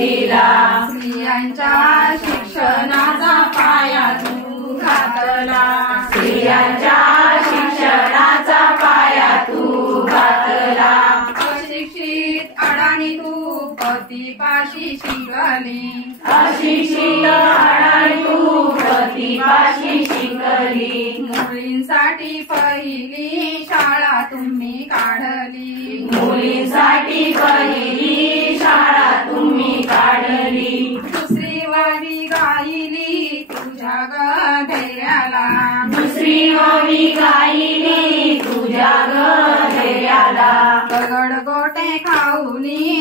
दिला. स्त्रियांच्या शिक्षणाचा पाया तू घातला. स्त्रियांच्या शिक्षणाचा पाया तू घातला. अशिक्षित अडाणी तू पतीपाशी शिकली. अशिक्षित अडाणी तू पतीपाशी शिकली. मुलींसाठी पहिली शाळा तुम्ही काढली. मुलींसाठी पहिली शाळा तुम्ही काढली. दुसरी वारी गायली तुझ्या गधेऱ्याला. दुसरी वारी गायली तुझ्या गधेऱ्याला. दगड गोटे खाऊनी